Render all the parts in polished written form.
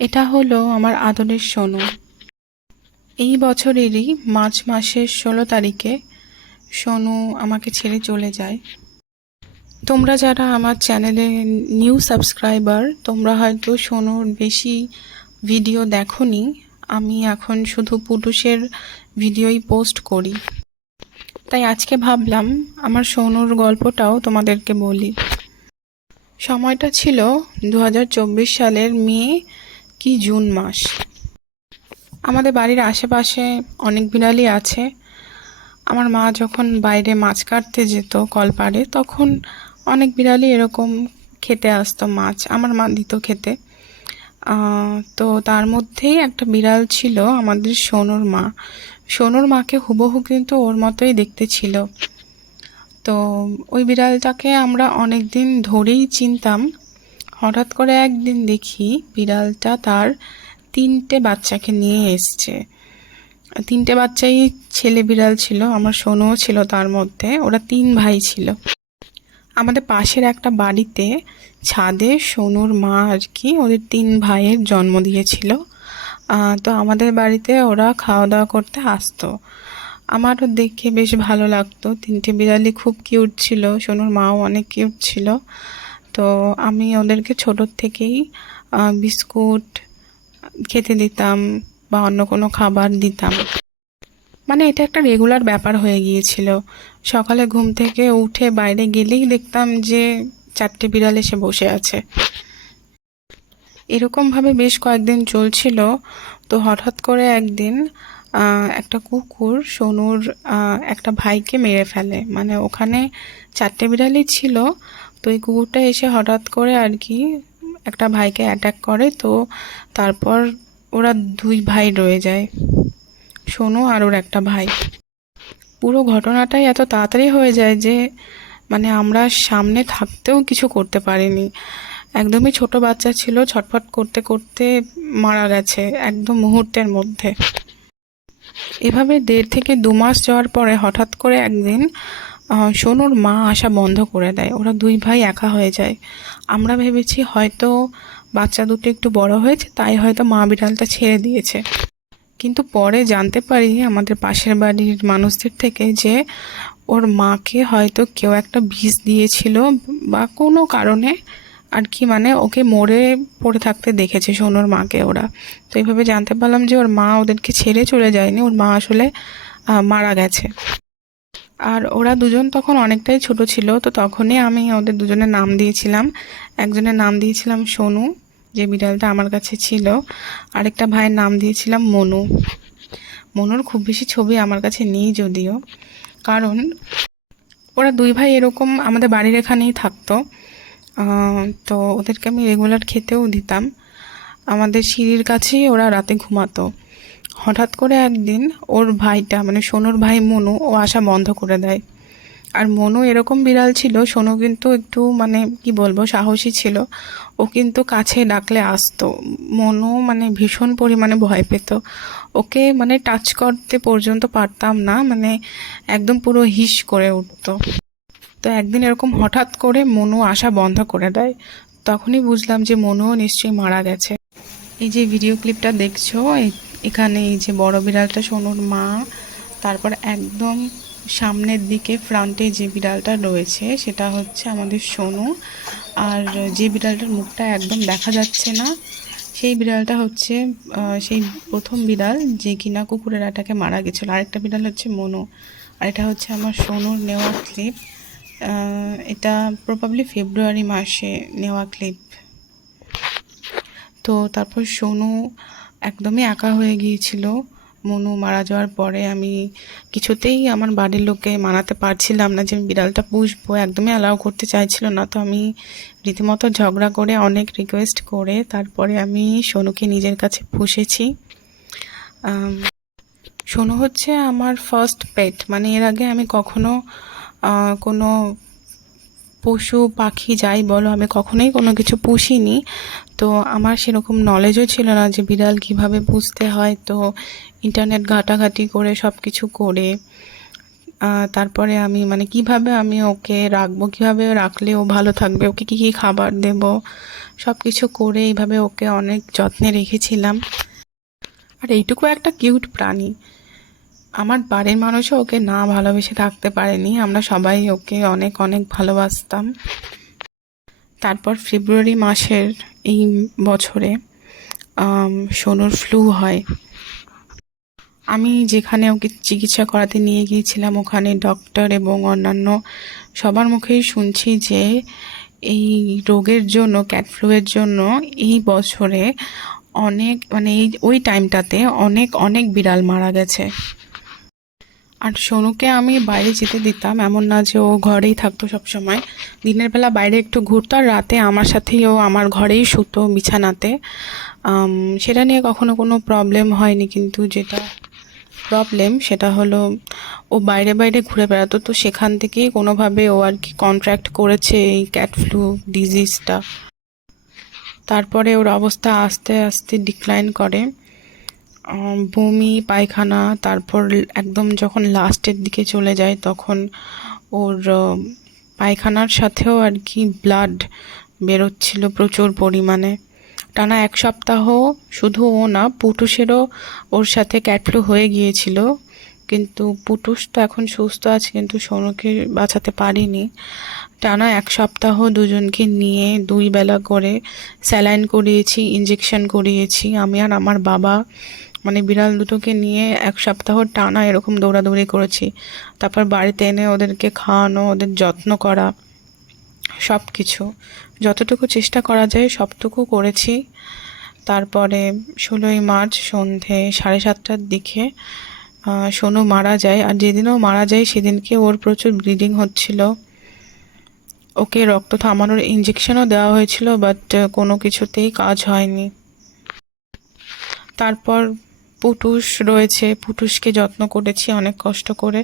এটা হলো আমার আদরের সোনু। এই বছরেরই মার্চ মাসের 16 তারিখে সোনু আমাকে ছেড়ে চলে যায়। তোমরা যারা আমার চ্যানেলে নিউ সাবস্ক্রাইবার, তোমরা হয়তো সোনুর বেশি ভিডিও দেখোনি। আমি এখন শুধু পুটুসের ভিডিওই পোস্ট করি, তাই আজকে ভাবলাম আমার সোনুর গল্পটাও তোমাদেরকে বলি। সময়টা ছিল 2024 সালের মে কি জুন মাস। আমাদের বাড়ির আশেপাশে অনেক বিড়ালই আছে। আমার মা যখন বাইরে মাছ কাটতে যেত কলপাড়ে, তখন অনেক বিড়ালই এরকম খেতে আসতো মাছ, আমার মা দিত খেতে। তো তার মধ্যেই একটা বিড়াল ছিল আমাদের সোনুর মা। সোনুর মাকে হুবহু কিন্তু ওর মতোই দেখতে ছিল। তো ওই বিড়ালটাকে আমরা অনেক দিন ধরেই চিনতাম। হঠাৎ করে একদিন দেখি বিড়ালটা তার 3টে বাচ্চাকে নিয়ে এসছে। 3টে বাচ্চাই ছেলে বিড়াল ছিল, আমার সোনুও ছিল তার মধ্যে। ওরা 3 ভাই ছিল। আমাদের পাশের একটা বাড়িতে ছাদে সোনুর মা আর কি ওদের 3 ভাইয়ের জন্ম দিয়েছিল। তো আমাদের বাড়িতে ওরা খাওয়া দাওয়া করতে আসতো। আমারও দেখে বেশ ভালো লাগতো। 3টে বিড়ালই খুব কিউট ছিল, সোনুর মাও অনেক কিউট ছিল। তো আমি ওদেরকে ছোটোর থেকেই বিস্কুট খেতে দিতাম বা অন্য কোনো খাবার দিতাম। মানে এটা একটা রেগুলার ব্যাপার হয়ে গিয়েছিল। সকালে ঘুম থেকে উঠে বাইরে গেলেই দেখতাম যে 4টে বিড়াল এসে বসে আছে। এরকমভাবে বেশ কয়েকদিন চলছিল। তো হঠাৎ করে একদিন একটা কুকুর সোনুর একটা ভাইকে মেরে ফেলে। মানে ওখানে 4টে বিড়ালই ছিল, তো এই কুকুরটা এসে হঠাৎ করে আর কি একটা ভাইকে অ্যাটাক করে। তো তারপর ওরা 2 ভাই রয়ে যায়, সোনু আর ওর একটা ভাই। পুরো ঘটনাটাই এত তাড়াতাড়ি হয়ে যায় যে মানে আমরা সামনে থাকতেও কিছু করতে পারিনি। একদমই ছোট বাচ্চা ছিল, ছটফট করতে করতে মারা গেছে একদম মুহূর্তের মধ্যে। এভাবে 1.5 থেকে 2 মাস যাওয়ার পরে হঠাৎ করে একদিন সোনুর মা আসা বন্ধ করে দেয়। ওরা 2 ভাই একা হয়ে যায়। আমরা ভেবেছি হয়তো বাচ্চা দুটো একটু বড় হয়েছে, তাই হয়তো মা বিড়ালটা ছেড়ে দিয়েছে। কিন্তু পরে জানতে পারি আমাদের পাশের বাড়ির মানুষদের থেকে যে ওর মাকে হয়তো কেউ একটা বিষ দিয়েছিল বা কোনো কারণে আর কি, মানে ওকে মরে পড়ে থাকতে দেখেছে সোনুর মাকে ওরা। তো এইভাবে জানতে পারলাম যে ওর মা ওদেরকে ছেড়ে চলে যায়নি, ওর মা আসলে মারা গেছে। আর ওরা দুজন তখন অনেকটাই ছোট ছিল। তো তখনই আমি ওদের দুজনের নাম দিয়েছিলাম। একজনের নাম দিয়েছিলাম সোনু, যে বিড়ালটা আমার কাছে ছিল। আরেকটা ভাইয়ের নাম দিয়েছিলাম মনু। মনুর খুব বেশি ছবি আমার কাছে নেই যদিও, কারণ ওরা 2 ভাই এরকম আমাদের বাড়ির এখানেই থাকতো। তো ওদেরকে আমি রেগুলার খেতেও দিতাম। আমাদের সিঁড়ির কাছেই ওরা রাতে ঘুমাতো। হঠাৎ করে একদিন ওর ভাইটা, মানে সোনুর ভাই মনু, ও আসা বন্ধ করে দেয়। আর মনু এরকম বিড়াল ছিল, সোনু কিন্তু একটু মানে কি বলবো সাহসী ছিল। ও কিন্তু কাছে ডাকলে আসতো। মনু মানে ভীষণ পরিমাণে ভয় পেত। ওকে মানে টাচ করতে পর্যন্ত পারতাম না, মানে একদম পুরো হিস করে উঠতো। তো একদিন এরকম হঠাৎ করে মনু আসা বন্ধ করে দেয়। তখনই বুঝলাম যে মনুও নিশ্চয়ই মারা গেছে। এই যে ভিডিও ক্লিপটা দেখছো, এখানে এই যে বড় বিড়ালটা সোনুর মা, তারপর একদম সামনের দিকে ফ্রন্টে যে বিড়ালটা রয়েছে সেটা হচ্ছে আমাদের সোনু। আর যে বিড়ালটার মুখটা একদম দেখা যাচ্ছে না সেই বিড়ালটা হচ্ছে সেই প্রথম বিড়াল যে কিনা কুকুরের আটাকে মারা গেছিলো। আরেকটা বিড়াল হচ্ছে মনু। আর এটা হচ্ছে আমার সোনুর নেওয়া ক্লিপ। এটা প্রবাবলি ফেব্রুয়ারি মাসে নেওয়া ক্লিপ। তো তারপর সোনু একদমই একা হয়ে গিয়েছিল। মনু মারা যাওয়ার পরে আমি কিছুতেই আমার বাড়ির লোককে মানাতে পারছিলাম না যে আমি বিড়ালটা পুষবো, একদমই অ্যালাউ করতে চাইছিল না। তো আমি রীতিমতো ঝগড়া করে অনেক রিকোয়েস্ট করে তারপরে আমি সোনুকে নিজের কাছে পুষেছি। সোনু হচ্ছে আমার ফার্স্ট পেট। মানে এর আগে আমি কখনো কোনো পশু পাখি যাই বলো, আমি কখনোই কোনো কিছু পুষিনি। তো আমার সেরকম নলেজও ছিল না যে বিড়াল কিভাবে পুষতে হয়। তো ইন্টারনেট ঘাটাঘাটি করে সব কিছু করে তারপরে আমি মানে কিভাবে আমি ওকে রাখবো, কিভাবে রাখলে ও ভালো থাকবে, ওকে কী কী খাবার দেব, সব কিছু করে এইভাবে ওকে অনেক যত্নে রেখেছিলাম। আর এইটুকু একটা কিউট প্রাণী, আমার বাড়ির মানুষও ওকে না ভালোবেসে থাকতে পারেনি, আমরা সবাই ওকে অনেক অনেক ভালোবাসতাম। তারপর ফেব্রুয়ারি মাসের এই বছরে সোনুর ফ্লু হয়। আমি যেখানে ওকে চিকিৎসা করাতে নিয়ে গিয়েছিলাম ওখানে ডক্টর এবং অন্যান্য সবার মুখেই শুনছি যে এই রোগের জন্য, ক্যাট ফ্লুয়ের জন্য এই বছরে অনেক মানে ওই টাইমটাতে অনেক অনেক বিড়াল মারা গেছে। আর সোনুকে আমি বাইরে যেতে দিতাম, এমন না যে ও ঘরেই থাকতো সবসময়। দিনের বেলা বাইরে একটু ঘুরতো আর রাতে আমার সাথেই ও আমার ঘরেই শুতো বিছানাতে। সেটা নিয়ে কখনো কোনো প্রবলেম হয়নি, কিন্তু যেটা প্রবলেম সেটা হলো ও বাইরে বাইরে ঘুরে বেড়াতো, তো সেখান থেকেই কোনোভাবে ও আর কি কন্ট্রাক্ট করেছে এই ক্যাট ফ্লু ডিজিজটা। তারপরে ওর অবস্থা আস্তে আস্তে ডিক্লাইন করে, বমি পায়খানা, তারপর একদম যখন লাস্টের দিকে চলে যায় তখন ওর পায়খানার সাথেও আর কি ব্লাড বেরোচ্ছিল প্রচুর পরিমাণে। টানা 1 সপ্তাহ শুধু ও না, পুটুসেরও ওর সাথে ক্যাট ফ্লু হয়ে গিয়েছিল, কিন্তু পুটুস তো এখন সুস্থ আছে, কিন্তু সোনুকে বাঁচাতে পারিনি। টানা 1 সপ্তাহ দুজনকে নিয়ে 2 বেলা করে স্যালাইন করিয়েছি, ইঞ্জেকশন করিয়েছি আমি আর আমার বাবা, মানে বিড়াল দুটোকে নিয়ে 1 সপ্তাহ টানা এরকম দৌড়াদৌড়ি করেছি। তারপর বাড়িতে এনে ওদেরকে খাওয়ানো, ওদের যত্ন করা, সব কিছু যতটুকু চেষ্টা করা যায় সবটুকু করেছি। তারপরে 16ই মার্চ সন্ধে 7:30টার দিকে সোনু মারা যায়। আর যেদিনও মারা যায় সেদিনকে ওর প্রচুর ব্লিডিং হচ্ছিল, ওকে রক্ত থামানোর ইঞ্জেকশনও দেওয়া হয়েছিল, বাট কোনো কিছুতেই কাজ হয়নি। তারপর পুটুস রয়েছে, পুটুসকে যত্ন করেছি অনেক কষ্ট করে,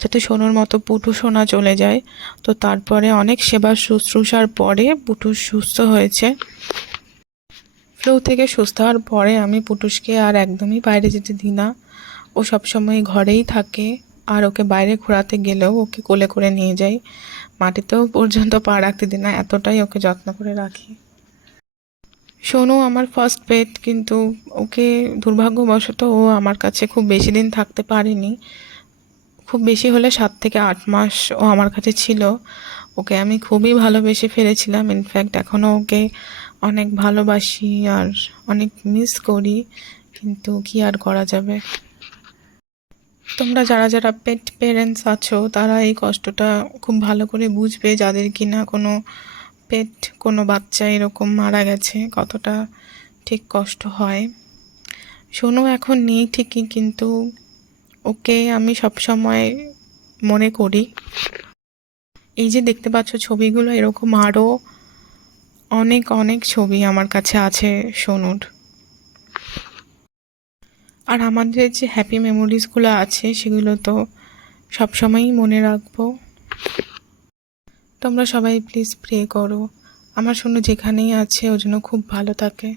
যাতে সোনুর মতো পুটুসও না চলে যায়। তো তারপরে অনেক সেবা শুশ্রূষার পরে পুটুস সুস্থ হয়েছে। ফ্লু থেকে সুস্থ হওয়ার পরে আমি পুটুসকে আর একদমই বাইরে যেতে দিই না, ও সবসময় ঘরেই থাকে। আর ওকে বাইরে ঘোরাতে গেলেও ওকে কোলে করে নিয়ে যাই, মাটিতেও পর্যন্ত পা রাখতে দিই না, এতটাই ওকে যত্ন করে রাখি। সোনু আমার ফার্স্ট পেট, কিন্তু ওকে দুর্ভাগ্যবশত ও আমার কাছে খুব বেশি দিন থাকতে পারেনি। খুব বেশি হলে 7 থেকে 8 মাস ও আমার কাছে ছিল। ওকে আমি খুবই ভালোবেসে ফেলেছিলাম, ইনফ্যাক্ট এখনও ওকে অনেক ভালোবাসি আর অনেক মিস করি, কিন্তু কি আর করা যাবে। তোমরা যারা যারা পেট পেরেন্টস আছো তারা এই কষ্টটা খুব ভালো করে বুঝবে, যাদের কিনা কোনো পেট, কোনো বাচ্চা এরকম মারা গেছে, কতটা ঠিক কষ্ট হয়। শোনো এখন নেই ঠিকই, কিন্তু ওকে আমি সব সময় মনে করি। এই যে দেখতে পাচ্ছ ছবিগুলো, এরকম আরও অনেক অনেক ছবি আমার কাছে আছে সোনুর। আর আমাদের যে হ্যাপি মেমোরিজগুলো আছে সেগুলো তো সবসময়ই মনে রাখবো। তোমরা সবাই প্লিজ প্রে করো আমার সোনু যেখানেই আছে ও যেন খুব ভালো থাকে।